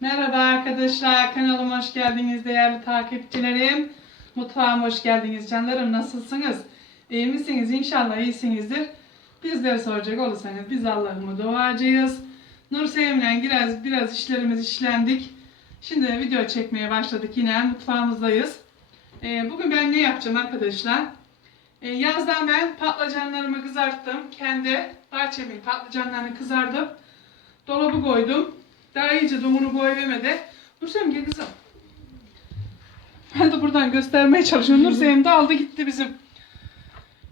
Merhaba arkadaşlar, kanalıma hoş geldiniz değerli takipçilerim. Mutfağıma hoş geldiniz canlarım. Nasılsınız? İyi misiniz? İnşallah iyisinizdir. Bizleri soracak olursanız biz Allah'ımı duacıyız. Nur Sevim'le biraz, biraz işlerimiz işlendik. Şimdi video çekmeye başladık yine mutfağımızdayız. Ee, bugün ben ne yapacağım arkadaşlar? Ee, yazdan ben patlıcanlarımı kızarttım. Kendi bahçemin patlıcanlarını kızardım. Dolabı koydum. Daha iyice dumunu koyamadı. Nursem gel kızım. Ben de buradan göstermeye çalışıyorum. Nursem de aldı gitti bizim.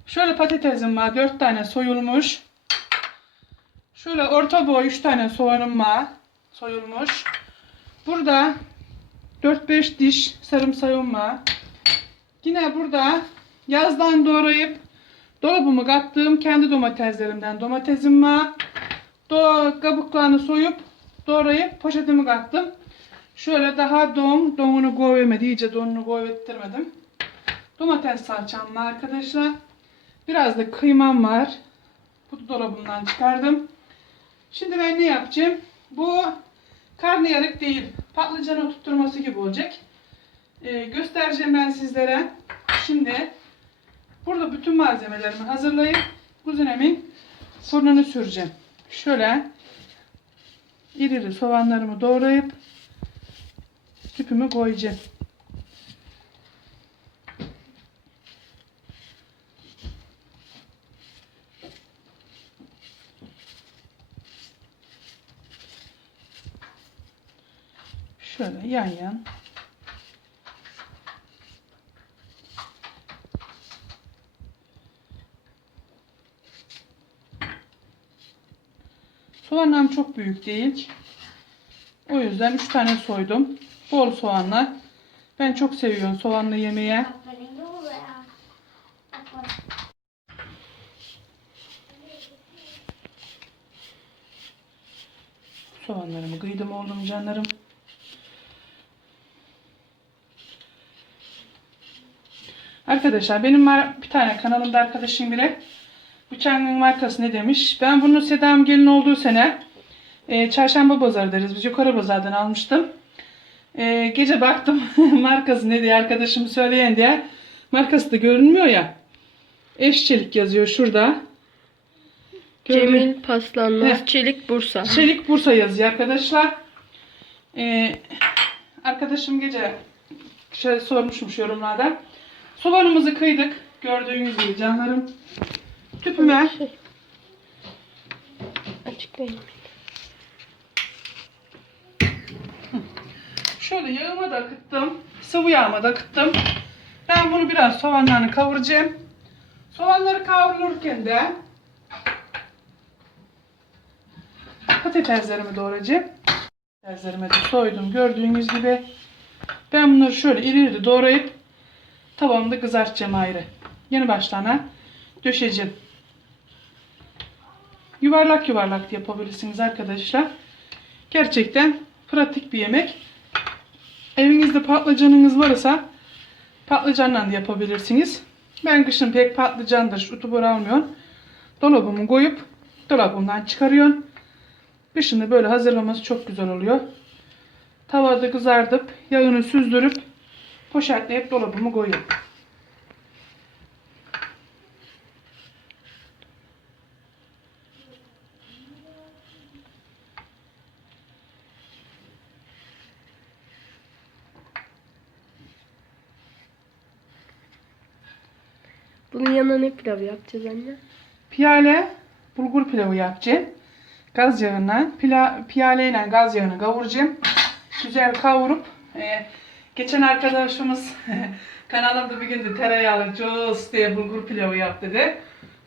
Şöyle patatesim var. Dört tane soyulmuş. Şöyle orta boy üç tane soğanım var. Soyulmuş. Burada 4-5 diş sarımsağım var. Yine burada yazdan doğrayıp dolabımı kattığım kendi domateslerimden domatesim var. Do kabuklarını soyup doğrayıp poşetimi kattım. Şöyle daha don, donunu koymadı. iyice donunu koyvettirmedim. Domates salçam var arkadaşlar. Biraz da kıymam var. Bu dolabımdan çıkardım. Şimdi ben ne yapacağım? Bu karnıyarık değil. Patlıcanı tutturması gibi olacak. Ee, göstereceğim ben sizlere. Şimdi burada bütün malzemelerimi hazırlayıp kuzinemin fırınını süreceğim. Şöyle iri iri soğanlarımı doğrayıp tüpümü koyacağım. Şöyle yan yan. Soğanlarım çok büyük değil. O yüzden 3 tane soydum. Bol soğanla. Ben çok seviyorum soğanlı yemeğe. Soğanlarımı kıydım oğlum canlarım. Arkadaşlar benim var bir tane kanalımda arkadaşım biri bıçağın markası ne demiş? Ben bunu Sedam gelin olduğu sene e, çarşamba pazarı deriz. Biz yukarı pazardan almıştım. E, gece baktım markası ne diye arkadaşım söyleyen diye. Markası da görünmüyor ya. Eşçelik yazıyor şurada. Gördüğün- Cemil Paslanmaz Heh. Çelik Bursa. Çelik Bursa yazıyor arkadaşlar. Ee, arkadaşım gece şöyle sormuşmuş yorumlarda. Soğanımızı kıydık. Gördüğünüz gibi canlarım. Tüpüme Açıklayayım. şöyle yağıma da akıttım. Sıvı yağıma da akıttım. Ben bunu biraz soğanlarını kavuracağım. Soğanları kavrulurken de patateslerimi doğrayacağım. Patateslerimi de soydum gördüğünüz gibi. Ben bunları şöyle iri iri doğrayıp tavamda kızartacağım ayrı. Yeni başlarına döşeceğim. Yuvarlak yuvarlak yapabilirsiniz arkadaşlar. Gerçekten pratik bir yemek. Evinizde patlıcanınız varsa patlıcanla da yapabilirsiniz. Ben kışın pek patlıcandır, utubur almıyorum. Dolabımı koyup dolabımdan çıkarıyorum. Kışın da böyle hazırlaması çok güzel oluyor. Tavada kızartıp yağını süzdürüp poşetleyip dolabımı koyuyorum. Bunun yanına ne pilav yapacağız anne? Piyale bulgur pilavı yapacağım. Gaz yağına, pila, piyaleyle gaz yağını kavuracağım. Güzel kavurup e, geçen arkadaşımız kanalımda bir gün de tereyağlı cos diye bulgur pilavı yap dedi.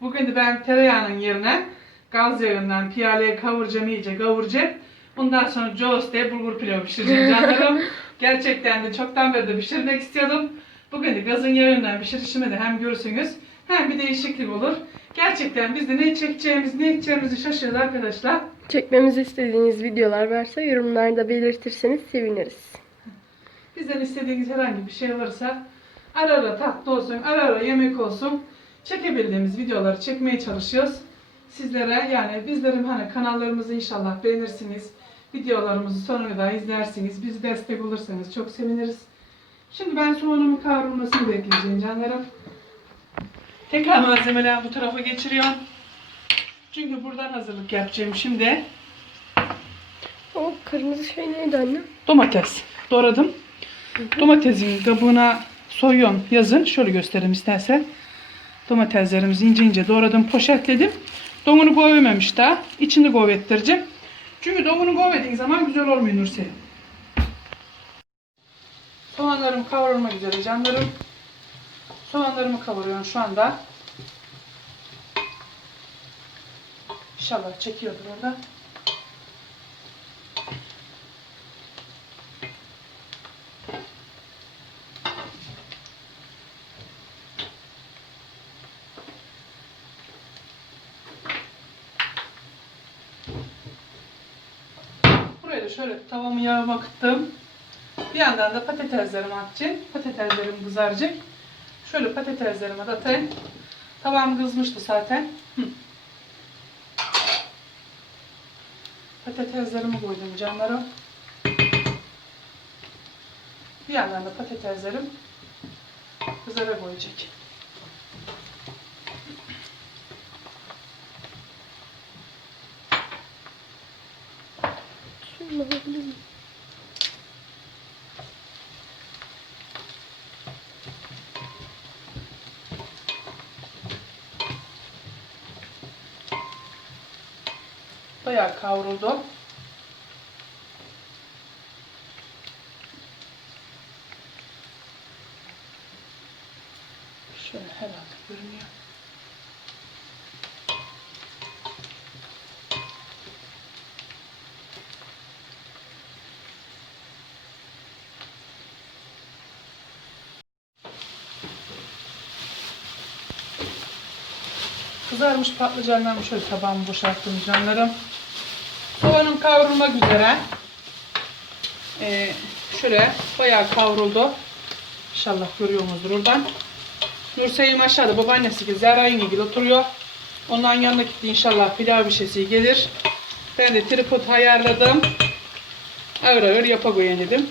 Bugün de ben tereyağının yerine gaz yağından piyaleye kavuracağım iyice kavuracağım. Ondan sonra cos diye bulgur pilavı pişireceğim canlarım. Gerçekten de çoktan beri de pişirmek istiyordum. Bugün de gazın yağından pişirişimi de hem görürsünüz hem bir değişiklik olur. Gerçekten biz de ne çekeceğimiz, ne edeceğimizi şaşırdı arkadaşlar. Çekmemizi istediğiniz videolar varsa yorumlarda belirtirseniz seviniriz. Bizden istediğiniz herhangi bir şey varsa ara ara tatlı olsun, ara ara yemek olsun. Çekebildiğimiz videoları çekmeye çalışıyoruz. Sizlere yani bizlerin hani kanallarımızı inşallah beğenirsiniz. videolarımızı sonuna kadar izlersiniz. Bizi destek olursanız çok seviniriz. Şimdi ben soğanumun kavrulmasını bekleyeceğim canlarım. Tekrar malzemeleri bu tarafa geçiriyorum. Çünkü buradan hazırlık yapacağım şimdi. O kırmızı şey neydi anne? Domates doğradım. Domatesin kabuğuna soyuyorum yazın. Şöyle göstereyim istersen. Domateslerimizi ince ince doğradım, poşetledim. Domunu koymamış daha. İçini kovettireceğim. Çünkü domunu koymadığın zaman güzel olmuyor Nurse. Soğanlarım kavrulmak üzere canlarım. Soğanlarımı kavuruyorum şu anda. İnşallah çekiyordur orada. Buraya da şöyle tavamı yağıma akıttım. Bir yandan da patateslerimi atacağım. Patateslerim kızaracak. Şöyle patateslerimi de atayım. Tavam kızmıştı zaten. Hı. Patateslerimi koydum canlarım. Bir yandan da patateslerim kızara koyacak. Bayağı kavruldu. Şöyle herhalde görünüyor. Kızarmış patlıcanlarımı şöyle tabağımı boşalttım canlarım. Soğanım kavrulmak üzere. Ee, şöyle bayağı kavruldu. İnşallah görüyorsunuzdur oradan. Nurseyim aşağıda babaannesi gibi Zeray'ın ilgili oturuyor. Ondan yanına gitti inşallah pilav bir şeysi gelir. Ben de tripod ayarladım. Ağır ağır yapa dedim.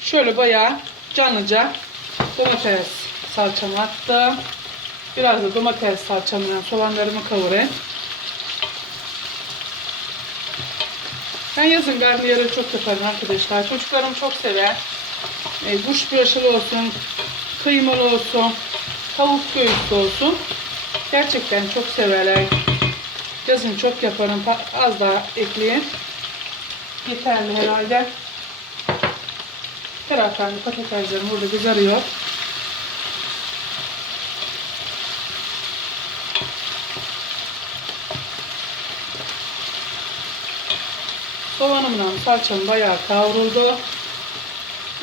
Şöyle bayağı canlıca domates salçamı attım. Biraz da domates salçamla soğanlarımı kavurayım. Ben yazın garniyarı çok yaparım arkadaşlar. Çocuklarım çok sever. E, kuş bıraşılı olsun, kıymalı olsun, tavuk göğüslü olsun. Gerçekten çok severler. Yazın çok yaparım. Pa- Az daha ekleyeyim. Yeterli herhalde. Taraftan da patateslerim burada kızarıyor. Soğanımla salçam bayağı kavruldu.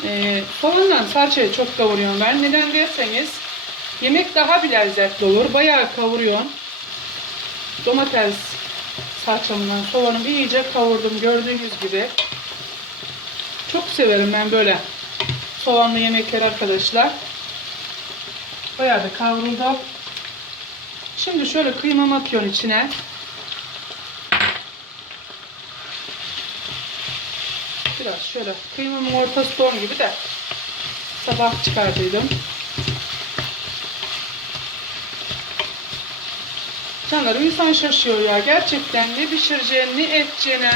Ee, soğanla salçayı çok kavuruyorum ben. Neden derseniz yemek daha bir lezzetli olur. Bayağı kavuruyorum. Domates salçamla soğanımı iyice kavurdum gördüğünüz gibi. Çok severim ben böyle soğanlı yemekler arkadaşlar. Bayağı da kavruldu. Şimdi şöyle kıymamı atıyorum içine. Biraz şöyle kıymamın ortası don gibi de sabah çıkardıydım. Canlarım insan şaşıyor ya. Gerçekten ne pişireceğini, ne edeceğine.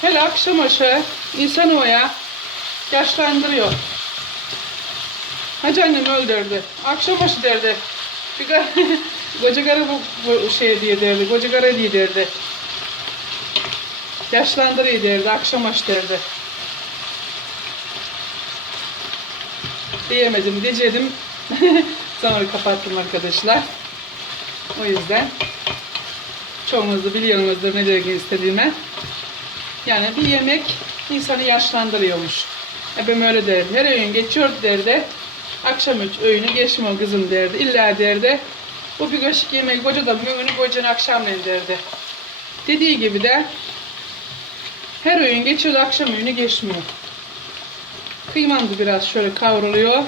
Hele akşam aşağı insan o ya yaşlandırıyor. Hacı annem öldürdü. Akşam aşı derdi. Koca karı bu, bu şey diye derdi. Koca diye derdi. Yaşlandırıyor derdi. Akşam aşı derdi. Diyemedim, diyeceğim. Sonra kapattım arkadaşlar. O yüzden çoğunuz da biliyorsunuzdur ne demek istediğime. Yani bir yemek insanı yaşlandırıyormuş. Ebem öyle derdi. Her öğün geçiyor derdi. Akşam üç öğünü geçme kızım derdi. İlla derdi. Bu bir kaşık yemek koca da öğünü kocan akşamleyin derdi. Dediği gibi de her öğün geçiyor da akşam öğünü geçmiyor. Kıymam da biraz şöyle kavruluyor.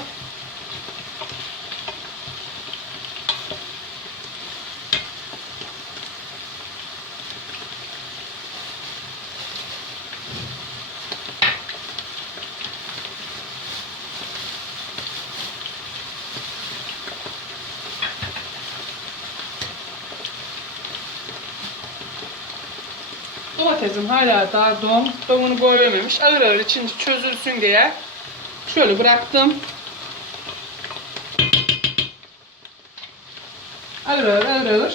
Domatesim hala daha dom. Domunu boyamamış. Ağır ağır içince çözülsün diye şöyle bıraktım. Ağır ağır ağır ağır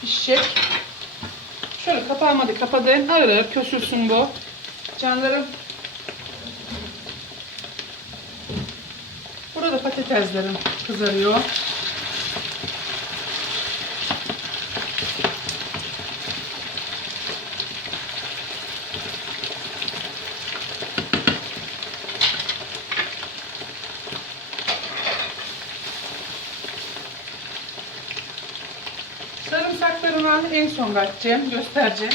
pişecek. Şöyle kapağımı da kapatayım. Ağır ağır kösülsün bu. Canlarım. Burada patateslerim kızarıyor. Sarımsaklarımı en son katacağım, göstereceğim.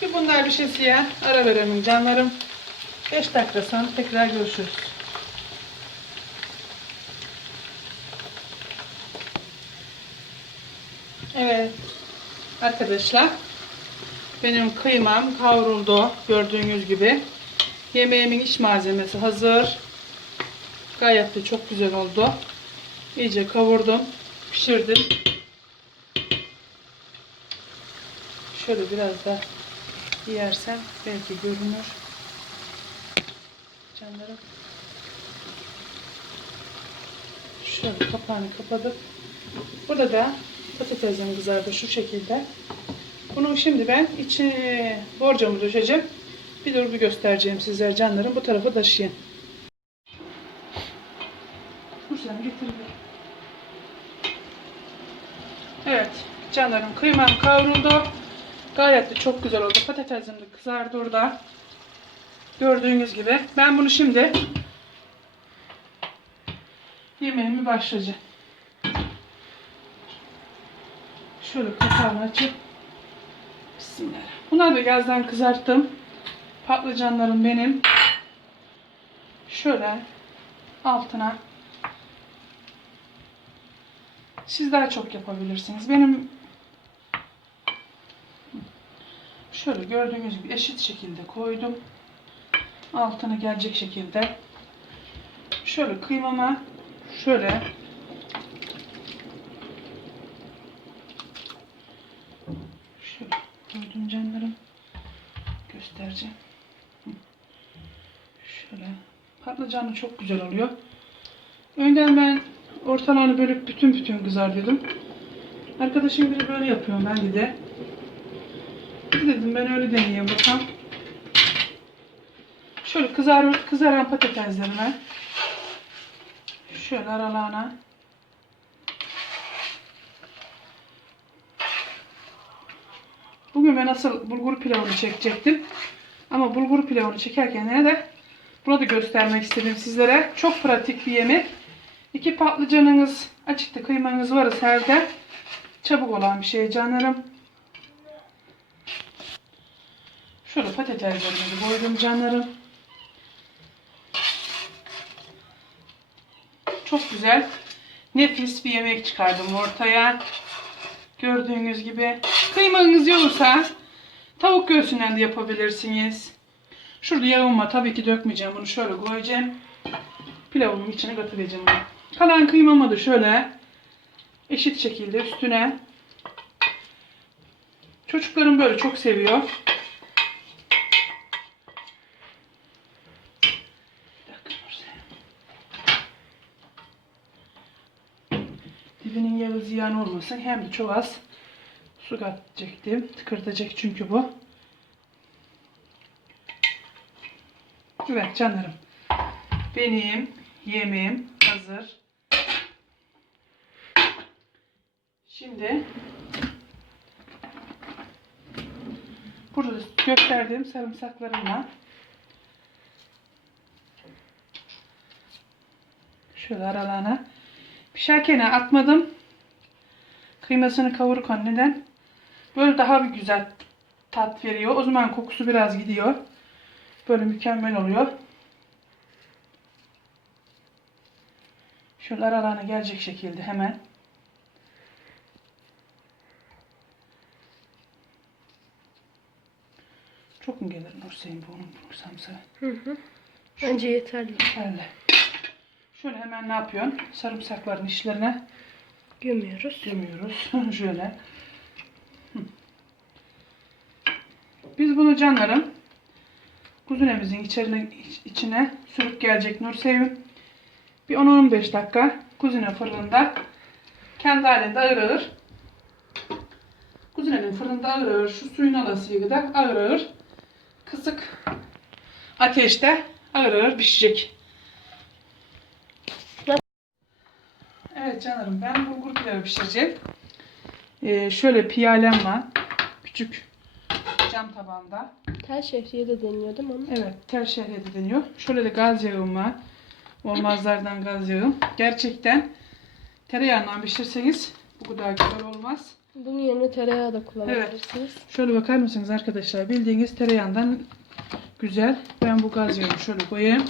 Ki bunlar bir şeysiye ara verelim canlarım. 5 dakika sonra tekrar görüşürüz. Evet arkadaşlar benim kıymam kavruldu gördüğünüz gibi. Yemeğimin iç malzemesi hazır. Gayet de çok güzel oldu. İyice kavurdum, pişirdim. Şöyle biraz da yersem belki görünür. Canlarım. Şöyle kapağını kapadık. Burada da patatesim kızardı şu şekilde. Bunu şimdi ben içine borcamı döşeceğim. Bir dur bir göstereceğim sizlere canlarım. Bu tarafa taşıyın. Dur sen getir bir. Evet canlarım kıymam kavruldu. Gayet de çok güzel oldu. Patatesim de kızardı orada. Gördüğünüz gibi. Ben bunu şimdi yemeğimi başlayacağım. Şöyle kapağını açıp Bismillah. Bunları da gazdan kızarttım. Patlıcanlarım benim. Şöyle altına siz daha çok yapabilirsiniz. Benim şöyle gördüğünüz gibi eşit şekilde koydum. Altına gelecek şekilde. Şöyle kıymama şöyle şöyle koydum canlarım. Göstereceğim. Şöyle patlıcanı çok güzel oluyor. Önden ben ortalarını bölüp bütün bütün kızartıyordum. Arkadaşım biri böyle yapıyor ben de. Ben öyle deneyeyim bakalım. Şöyle kızar, kızaran patateslerime şöyle aralarına Bugün ben asıl bulgur pilavını çekecektim. Ama bulgur pilavını çekerken de bunu da göstermek istedim sizlere. Çok pratik bir yemek. İki patlıcanınız, açıkta kıymanız varsa evde çabuk olan bir şey canlarım. Şöyle patateslerimizi koydum canlarım. Çok güzel, nefis bir yemek çıkardım ortaya. Gördüğünüz gibi. Kıymanız yoksa tavuk göğsünden de yapabilirsiniz. Şurada yağım var. Tabii ki dökmeyeceğim. Bunu şöyle koyacağım. Pilavımın içine katıvereceğim. Kalan kıymamı da şöyle eşit şekilde üstüne Çocuklarım böyle çok seviyor. Bir dakika Nursel. Dibinin yağı ziyan olmasın. Hem de çok az su katacaktım. Tıkırtacak çünkü bu. Evet canlarım. Benim yemeğim hazır. Şimdi burada gösterdiğim sarımsaklarımla şöyle aralarına pişerken atmadım. Kıymasını kavururken neden? Böyle daha bir güzel tat veriyor. O zaman kokusu biraz gidiyor. Böyle mükemmel oluyor. Şöyle aralarına gelecek şekilde hemen. Çok mu gelir Nurseyim bunun bu samsa? Hı hı. Bence yeterli. Öyle. Şöyle hemen ne yapıyorsun? Sarımsakların içlerine Gömüyoruz. gömüyoruz. Şöyle. Biz bunu canlarım kuzinemizin içerine, içine sürüp gelecek Nur Sevim. Bir 10-15 dakika kuzine fırında kendi halinde ağır ağır kuzinenin fırında ağır ağır şu suyun alasıya kadar ağır ağır kısık ateşte ağır ağır pişecek. Evet canlarım ben bulgur pilavı pişireceğim. Ee, şöyle piyalem var. Küçük cam tabağında. Tel şehriye de deniyor değil mi onu? Evet tel şehriyeti deniyor. Şöyle de gaz yağım var. Olmazlardan gaz yağım. Gerçekten tereyağından pişirseniz bu kadar güzel olmaz. Bunun yerine tereyağı da kullanabilirsiniz. Şöyle bakar mısınız arkadaşlar? Bildiğiniz tereyağından güzel. Ben bu gaz yağını şöyle koyayım.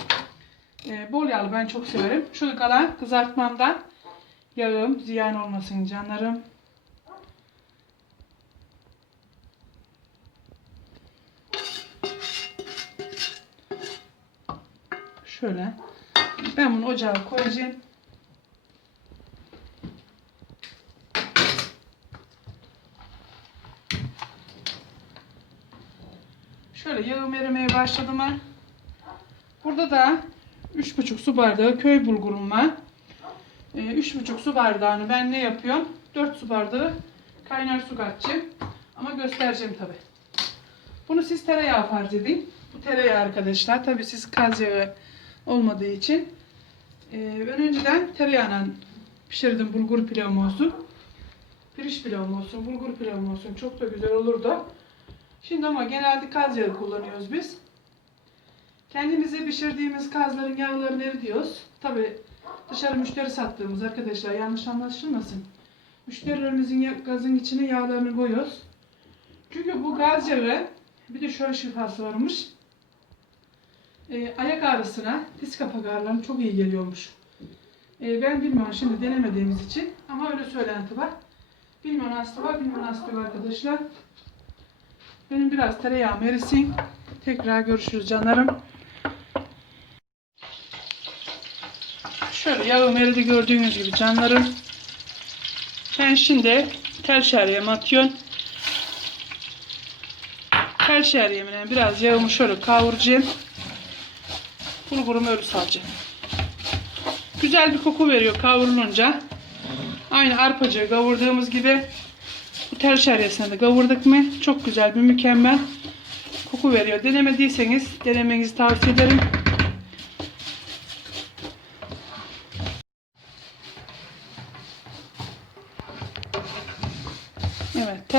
Ee, bol yağlı ben çok severim. Şu kalan kızartmamdan yağım ziyan olmasın canlarım. Şöyle. Ben bunu ocağa koyacağım. Şöyle yağım erimeye başladı mı? Burada da 3,5 su bardağı köy bulgurum var. Ee, 3,5 su bardağını ben ne yapıyorum? 4 su bardağı kaynar su katacağım. Ama göstereceğim tabi. Bunu siz tereyağı farz edin. Bu tereyağı arkadaşlar. Tabi siz kaz yağı olmadığı için. Ee, ben önceden tereyağıyla pişirdim bulgur pilavım olsun. Pirinç pilavım olsun, bulgur pilavım olsun. Çok da güzel olurdu. Şimdi ama genelde kaz yağı kullanıyoruz biz. Kendimize pişirdiğimiz kazların yağlarını eritiyoruz. Tabi dışarı müşteri sattığımız arkadaşlar yanlış anlaşılmasın. Müşterilerimizin gazın içine yağlarını koyuyoruz. Çünkü bu gaz yağı bir de şöyle şifası varmış. Ee, ayak ağrısına, diz kapak ağrılarına çok iyi geliyormuş. Ee, ben bilmiyorum şimdi denemediğimiz için ama öyle söylenti var. Bilmiyorum hasta var, bilmiyorum hasta var arkadaşlar. Benim biraz tereyağım erisin. Tekrar görüşürüz canlarım. Şöyle yağım eridi gördüğünüz gibi canlarım. Ben şimdi tel şeriyeme atıyorum. Tel şeriyemine biraz yağımı şöyle kavuracağım. Bulgurumu öyle salacağım. Güzel bir koku veriyor kavrulunca. Aynı arpacığı kavurduğumuz gibi bu tel şehriyesine de kavurduk mu çok güzel bir mükemmel koku veriyor. Denemediyseniz denemenizi tavsiye ederim.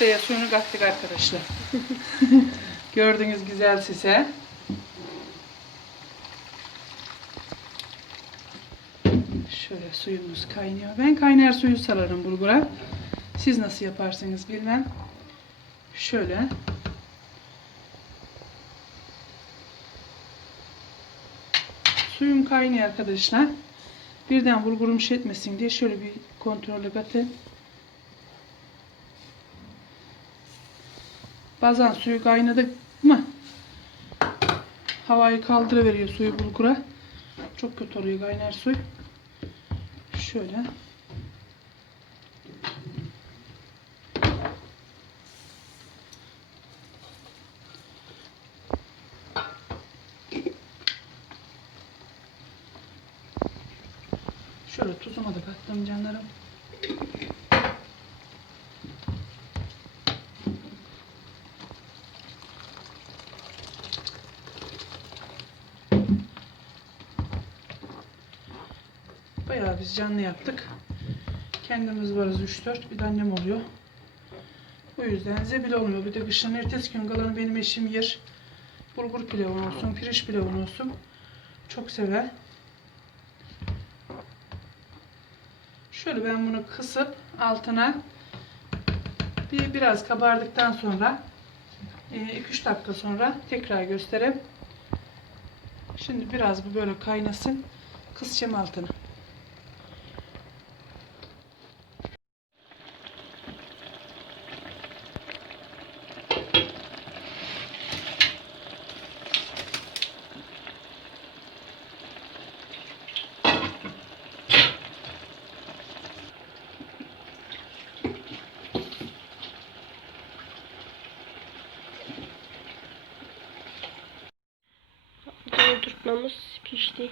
Diye suyunu kattık arkadaşlar. Gördüğünüz güzel sise. Şöyle suyumuz kaynıyor. Ben kaynar suyu salarım bulgura. Siz nasıl yaparsınız bilmem. Şöyle. Suyum kaynıyor arkadaşlar. Birden bulgurum şey etmesin diye şöyle bir kontrollü katayım. Bazen suyu kaynadı mı havayı kaldırıveriyor suyu bulgura. Çok kötü oluyor kaynar suy. Şöyle. Şöyle tuzumu da kattım canlarım. Bayağı biz canlı yaptık. Kendimiz varız 3-4. Bir de annem oluyor. O yüzden zebil olmuyor. Bir de kışın ertesi gün kalan benim eşim yer. Bulgur pilavı olsun, pirinç pilavı olsun. Çok sever. Şöyle ben bunu kısıp altına bir biraz kabardıktan sonra 2-3 dakika sonra tekrar göstereyim. Şimdi biraz bu böyle kaynasın. Kısacağım altını. Doldurtmamız pişti.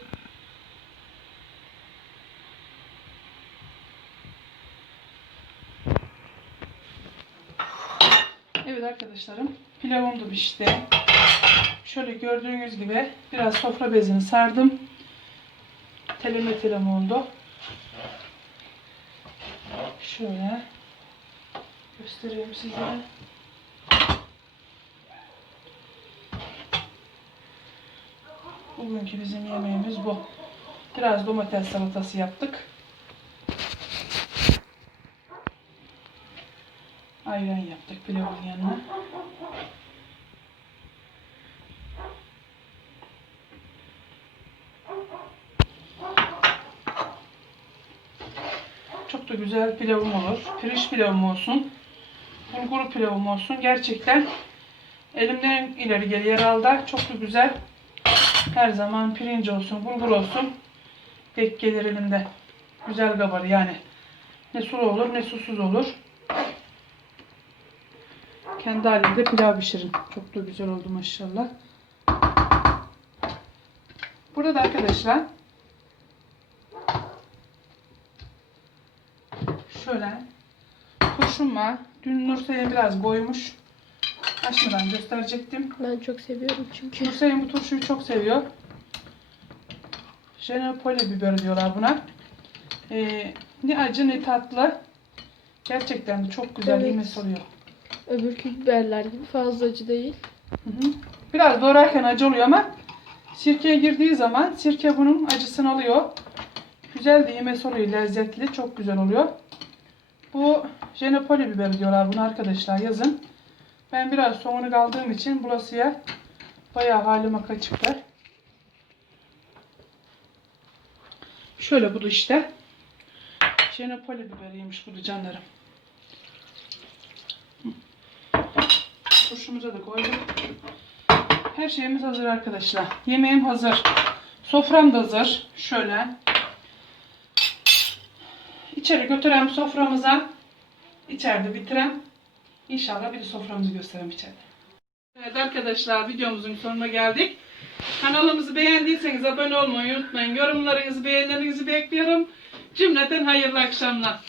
Evet arkadaşlarım pilavım da pişti. Şöyle gördüğünüz gibi biraz sofra bezini sardım. Teleme telem oldu. Şöyle göstereyim size. Bugünkü bizim yemeğimiz bu. Biraz domates salatası yaptık. Ayran yaptık pilavın yanına. Çok da güzel pilavım olur. Pirinç pilavım olsun. Bulgur pilavım olsun. Gerçekten elimden ileri geri yer aldı. Çok da güzel. Her zaman pirinç olsun, bulgur olsun. Tek gelir elimde. Güzel kabarı yani. Ne sulu olur ne susuz olur. Kendi halinde pilav pişirin. Çok da güzel oldu maşallah. Burada arkadaşlar şöyle turşum var. Dün Nursay'a biraz koymuş. Açmadan gösterecektim. Ben çok seviyorum çünkü. Nursay'ın bu turşuyu çok seviyor. Jenopoli biber diyorlar buna. Ee, ne acı ne tatlı. Gerçekten de çok güzel Evet. yemesi oluyor. Öbürkü biberler gibi fazla acı değil. Hı hı. Biraz doğrarken acı oluyor ama sirkeye girdiği zaman sirke bunun acısını alıyor. Güzel de yemesi oluyor. Lezzetli. Çok güzel oluyor. Bu jenopoli biberi diyorlar bunu arkadaşlar yazın. Ben biraz soğunu kaldığım için bulasıya bayağı halime kaçıktı. Şöyle bu da işte. Jenopoli biberiymiş bu da canlarım. Turşumuza da koydum. Her şeyimiz hazır arkadaşlar. Yemeğim hazır. Sofram da hazır. Şöyle. İçeri götürem soframıza. İçeride bitirem. İnşallah bir de soframızı göstereyim içeride. Evet arkadaşlar videomuzun sonuna geldik. Kanalımızı beğendiyseniz abone olmayı unutmayın. Yorumlarınızı, beğenilerinizi bekliyorum. Cümleten hayırlı akşamlar.